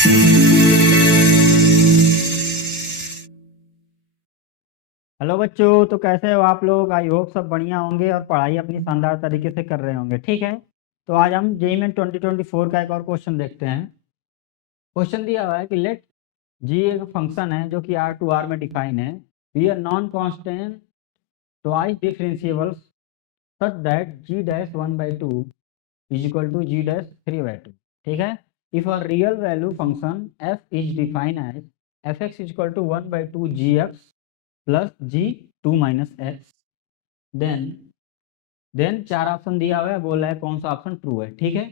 Hello बच्चों, तो कैसे हो आप लोग? आई होप सब बढ़िया होंगे और पढ़ाई अपनी शानदार तरीके से कर रहे होंगे। ठीक है, तो आज हम जेईई मेन 2024 का एक और क्वेश्चन देखते हैं। क्वेश्चन दिया हुआ है कि लेट जी एक फंक्शन है जो कि आर टू आर में डिफाइन है, be a non constant twice differentiable such that G dash 1/2 is equal to G dash 3/2। ठीक है, if a real value function F is define as F X is equal to 1/2 G X plus G 2 minus X, then चार option दिया हुआ है, बोल रहा है कौन सा ऑप्शन ट्रू है। ठीक है,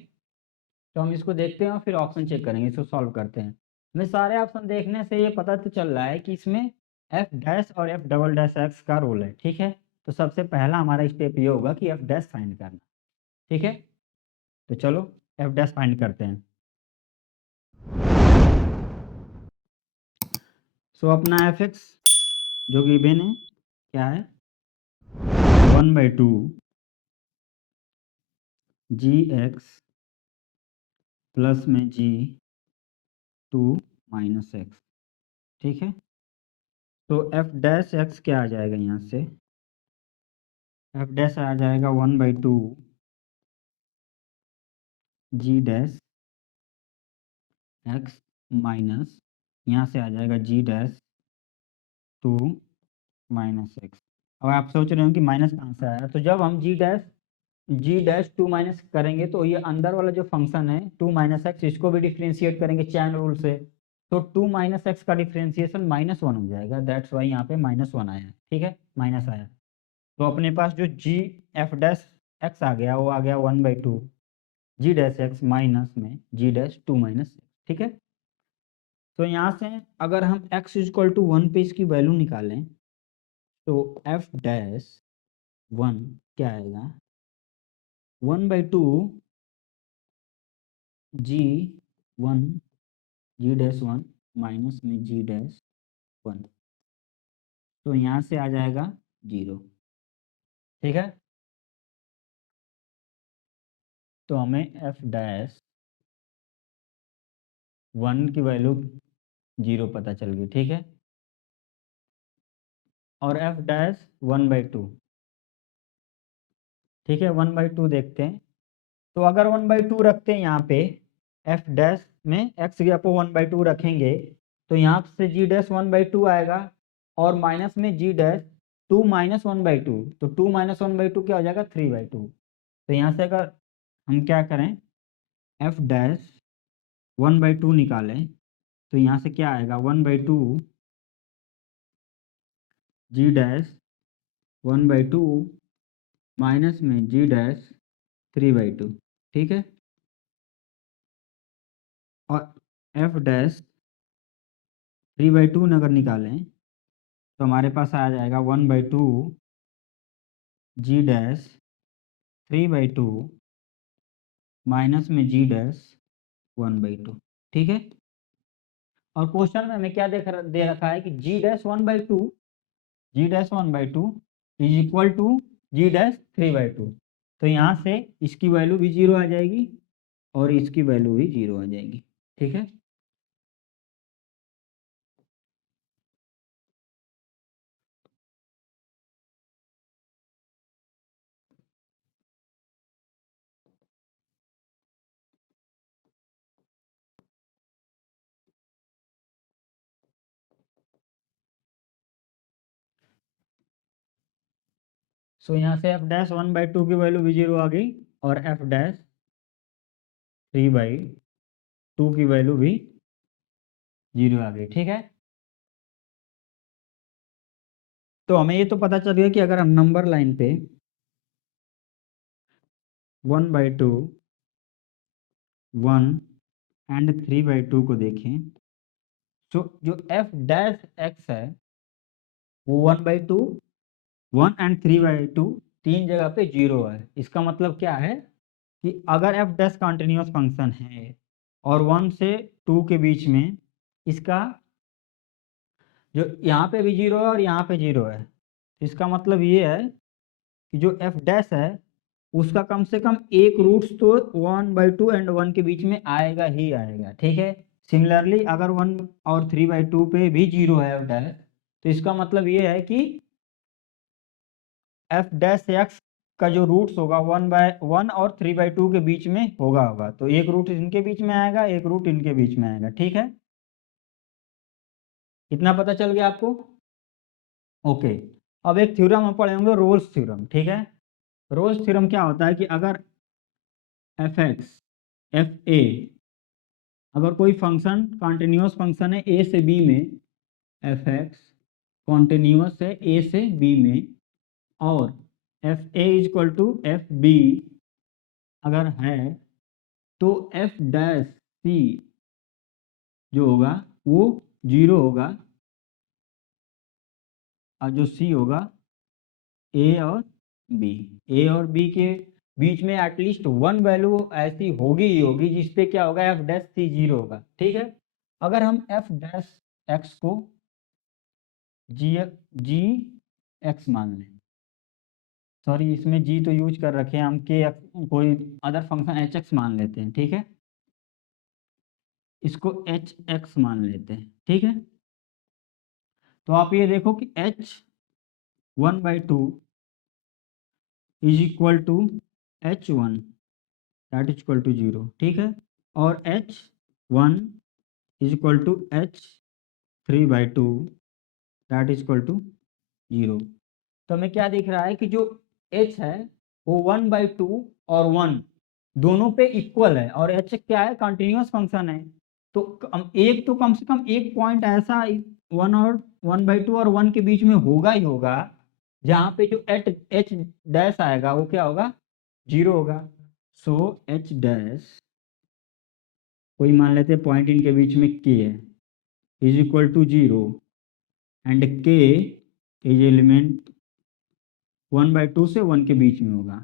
तो हम इसको देखते हैं और फिर ऑप्शन चेक करेंगे, इसको सॉल्व करते हैं। हमें सारे ऑप्शन देखने से ये पता तो चल रहा है कि इसमें एफ डैश और एफ डबल डैश एक्स का रोल है। ठीक है, तो सबसे पहला हमारा स्टेप ये होगा कि एफ डैश फाइंड करना। ठीक है, तो चलो एफ डैश फाइंड करते हैं। सो अपना एफ एक्स जो गिवन है क्या है, 1/2 जी एक्स प्लस में जी 2 माइनस एक्स। ठीक है, तो एफ डैश एक्स क्या आ जाएगा यहाँ से, एफ डैश आ जाएगा 1/2 जी डैश एक्स माइनस, यहाँ से आ जाएगा जी डैश 2 माइनस एक्स। अब आप सोच रहे हो कि माइनस कहाँ से आया, तो जब हम जी डैश 2 माइनस करेंगे तो ये अंदर वाला जो फंक्शन है 2 माइनस एक्स, इसको भी डिफ्रेंशिएट करेंगे चैन रूल से, तो 2 माइनस एक्स का डिफ्रेंशिएशन -1 हो जाएगा। दैट्स वाई यहाँ पे -1 आया। ठीक है, माइनस आया, तो अपने पास जो जी एफ डैश एक्स आ गया वो आ गया 1/2 जी डैश एक्स माइनस में जी डैश 2 माइनस। ठीक है, तो यहाँ से अगर हम x इक्वल टू 1 पे इसकी वैल्यू निकालें तो एफ डैश 1 क्या आएगा, 1/2 जी 1 जी डैश 1 माइनस में जी डैश 1, तो यहाँ से आ जाएगा 0। ठीक है, तो हमें एफ डैश 1 की वैल्यू 0 पता चल गई। ठीक है, और एफ डैश 1/2, ठीक है 1/2 देखते हैं, तो अगर 1/2 रखते हैं यहाँ पे एफ डैश में एक्स की अपो 1/2 रखेंगे तो यहाँ से जी डैश 1/2 आएगा और माइनस में जी डैश 2 माइनस 1/2, तो 2 माइनस 1/2 क्या हो जाएगा 3/2। तो यहाँ से अगर हम क्या करें एफ डैश 1/2 निकालें तो यहाँ से क्या आएगा 1/2 जी डैश 1/2 माइनस में जी डैश 3/2। ठीक है, और एफ डैश 3/2 अगर निकालें तो हमारे पास आ जाएगा 1/2 जी डैश 3/2 माइनस में जी डैश 1/2। ठीक है, और क्वेश्चन में हमें क्या दे रखा है कि G dash 1/2 is equal to G dash 3/2, तो यहाँ से इसकी वैल्यू भी 0 आ जाएगी और इसकी वैल्यू भी 0 आ जाएगी। ठीक है, सो यहाँ से एफ डैश 1/2 की वैल्यू भी 0 आ गई और एफ डैश 3/2 की वैल्यू भी 0 आ गई। ठीक है, तो हमें ये तो पता चल गया कि अगर हम नंबर लाइन पे 1/2 1 एंड 3/2 को देखें तो जो एफ डैश एक्स है वो 1/2 1 एंड 3/2 तीन जगह पे 0 है। इसका मतलब क्या है कि अगर एफ डैश कंटिन्यूअस फंक्शन है और 1 से 2 के बीच में इसका जो यहाँ पे भी 0 है और यहाँ पे 0 है, इसका मतलब ये है कि जो एफ डैश है उसका कम से कम एक रूट्स तो 1/2 एंड 1 के बीच में आएगा ही आएगा। ठीक है, सिमिलरली अगर 1 और 3/2 पे भी 0 है एफ डैश, तो इसका मतलब ये है कि एफ डैश एक्स का जो रूट्स होगा 1 और 3/2 के बीच में होगा। तो एक रूट इनके बीच में आएगा, एक रूट इनके बीच में आएगा। ठीक है, इतना पता चल गया आपको? ओके, अब एक थ्योरम हम पढ़ेंगे, रोल्स थ्योरम। ठीक है, रोल्स थ्योरम क्या होता है कि अगर एफ एक्स एफ ए, अगर कोई फंक्शन कॉन्टिन्यूस फंक्शन है ए से बी में, एफ एक्स कॉन्टिन्यूस है ए से बी में, और F A is equal to F B अगर है, तो एफ डैश सी जो होगा वो 0 होगा, और जो सी होगा ए और बी के बीच में एटलीस्ट 1 वैल्यू ऐसी होगी ही होगी जिसपे क्या होगा, एफ डैश सी 0 होगा। ठीक है, अगर हम एफ डैश एक्स को जी एक्स मान लें, सॉरी इसमें जी तो यूज कर रखे हैं हम, के कोई अदर फंक्शन एच एक्स मान लेते हैं। ठीक है, इसको एच एक्स मान लेते हैं। ठीक है, तो आप ये देखो कि H 1/2 is equal to H one that is equal to 0। ठीक है, और H one is equal to H 3/2 that is equal to 0। तो हमें क्या दिख रहा है कि जो h है वो 1/2 और 1 दोनों पे इक्वल है, और h क्या है, कंटिन्यूअस फंक्शन है। तो एक तो कम से कम एक पॉइंट ऐसा 1/2 और 1 के बीच में होगा ही होगा जहाँ पे जो h डैश आएगा वो क्या होगा, 0 होगा। सो h डैश कोई मान लेते हैं पॉइंट इनके बीच में k है, is equal to 0, and k is element 1/2 से 1 के बीच में होगा।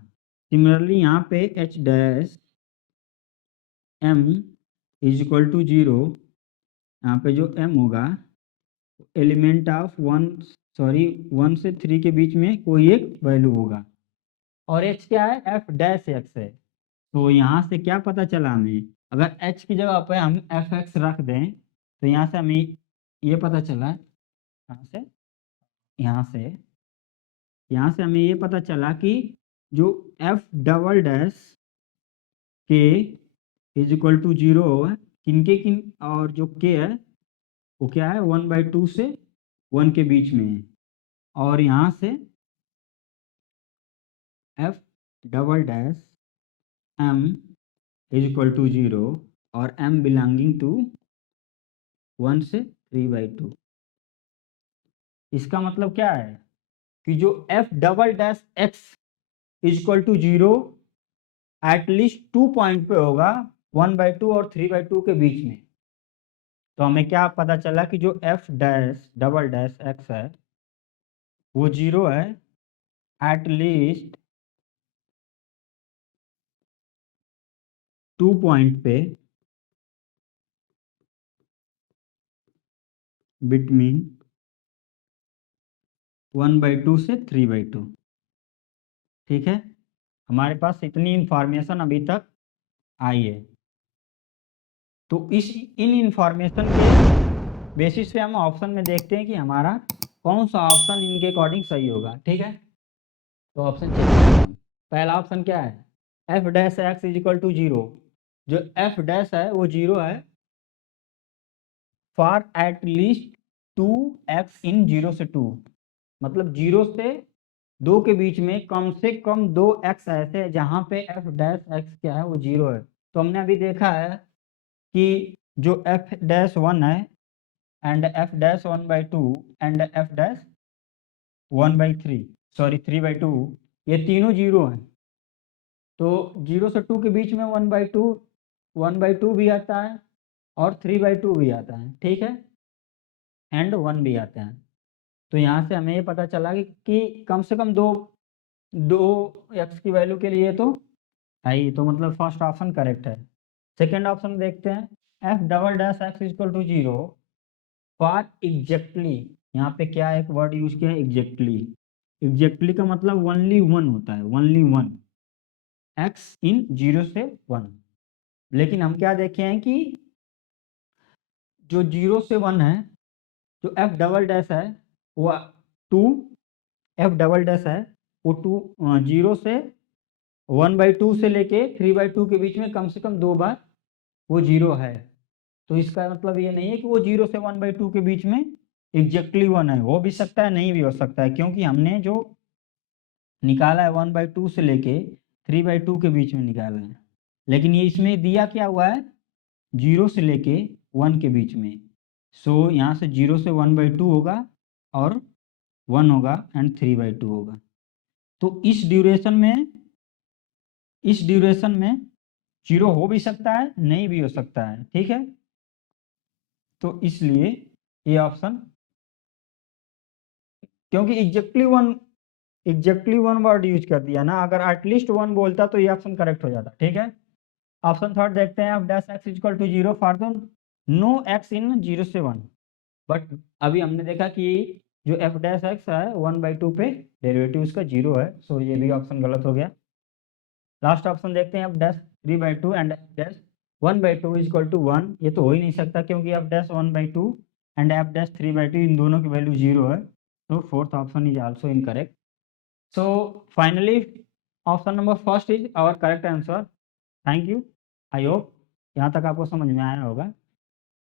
सिमिलरली यहाँ पे h dash m is equal to 0, यहाँ पे जो m होगा एलिमेंट ऑफ 1 से 3 के बीच में कोई एक वैल्यू होगा, और h क्या है, f डैश x है। तो यहाँ से क्या पता चला हमें, अगर h की जगह पे हम fx रख दें तो यहाँ से हमें ये पता चला, यहाँ से हमें ये पता चला कि जो f डबल डैश के इज इक्वल टू 0 है किन और जो k है वो क्या है, 1/2 से 1 के बीच में है, और यहाँ से f double dash m is equal to 0 और m बिलोंगिंग टू 1 से 3/2। इसका मतलब क्या है कि जो f double dash x is equal to 0 at least 2 point पे होगा 1/2 और 3/2 के बीच में। तो हमें क्या पता चला कि जो f dash double dash x है वो 0 है एटलीस्ट 2 पॉइंट पे बिटवीन 1/2 से 3/2। ठीक है, हमारे पास इतनी इंफॉर्मेशन अभी तक आई है। तो इन इंफॉर्मेशन के बेसिस पे हम ऑप्शन में देखते हैं कि हमारा कौन सा ऑप्शन इनके अकॉर्डिंग सही होगा। ठीक है, तो ऑप्शन चेक करते हैं। पहला ऑप्शन क्या है, f dash x is equal to 0। जो एफ डैश है वो 0 है फॉर एट लीस्ट 2x इन 0 से 2, मतलब 0 से 2 के बीच में कम से कम 2x ऐसे है जहाँ पे f डैश x क्या है वो 0 है। तो हमने अभी देखा है कि जो f डैश 1 है and f dash 1/2 and f dash 1/3 sorry 3/2 ये तीनों 0 हैं। तो 0 से 2 के बीच में 1/2 भी आता है और 3/2 भी आता है। ठीक है, एंड 1 भी आता है। तो यहाँ से हमें ये पता चला कि कम से कम दो एक्स की वैल्यू के लिए तो है ही, तो मतलब फर्स्ट ऑप्शन करेक्ट है। सेकेंड ऑप्शन देखते हैं, f double dash x equal to 0 for exactly, यहाँ पे क्या एक वर्ड यूज किया है, एग्जैक्टली। एग्जैक्टली का मतलब ओनली 1 होता है, ओनली 1 एक्स इन 0 से 1। लेकिन हम क्या देखे हैं कि जो 0 से 1 है, जो एफ डबल डैश है वो 2, एफ डबल डैश है वो 0 से 1/2 से लेके 3/2 के बीच में कम से कम 2 बार वो 0 है। तो इसका मतलब ये नहीं है कि वो 0 से 1/2 के बीच में एग्जैक्टली 1 है, हो भी सकता है, नहीं भी हो सकता है, क्योंकि हमने जो निकाला है 1/2 से लेके 3/2 के बीच में निकाला है। लेकिन ये इसमें दिया क्या हुआ है, 0 से लेके 1 के बीच में। सो यहाँ से 0 से 1/2 होगा और 1 होगा एंड 3/2 होगा। तो इस ड्यूरेशन में 0 हो भी सकता है, नहीं भी हो सकता है, ठीक है। तो इसलिए ये ऑप्शन, क्योंकि एग्जैक्टली वन वर्ड यूज कर दिया ना, अगर एटलीस्ट 1 बोलता तो ये ऑप्शन करेक्ट हो जाता, ठीक है। ऑप्शन थर्ड देखते हैं, dash x equal to 0 for the no X in 0 से 1। बट अभी हमने देखा कि जो एफ डैश एक्स है 1/2 पे डेरिवेटिव उसका 0 है, सो ये भी ऑप्शन गलत हो गया। लास्ट ऑप्शन देखते हैं, f dash 3/2 and f dash 1/2 is equal to 1। ये तो हो ही नहीं सकता, क्योंकि f dash 1/2 and f dash 3/2 इन दोनों की वैल्यू 0 है। तो fourth option is also incorrect. So finally option number first is our correct answer. Thank you. I hope यहाँ तक आपको समझ में आया होगा।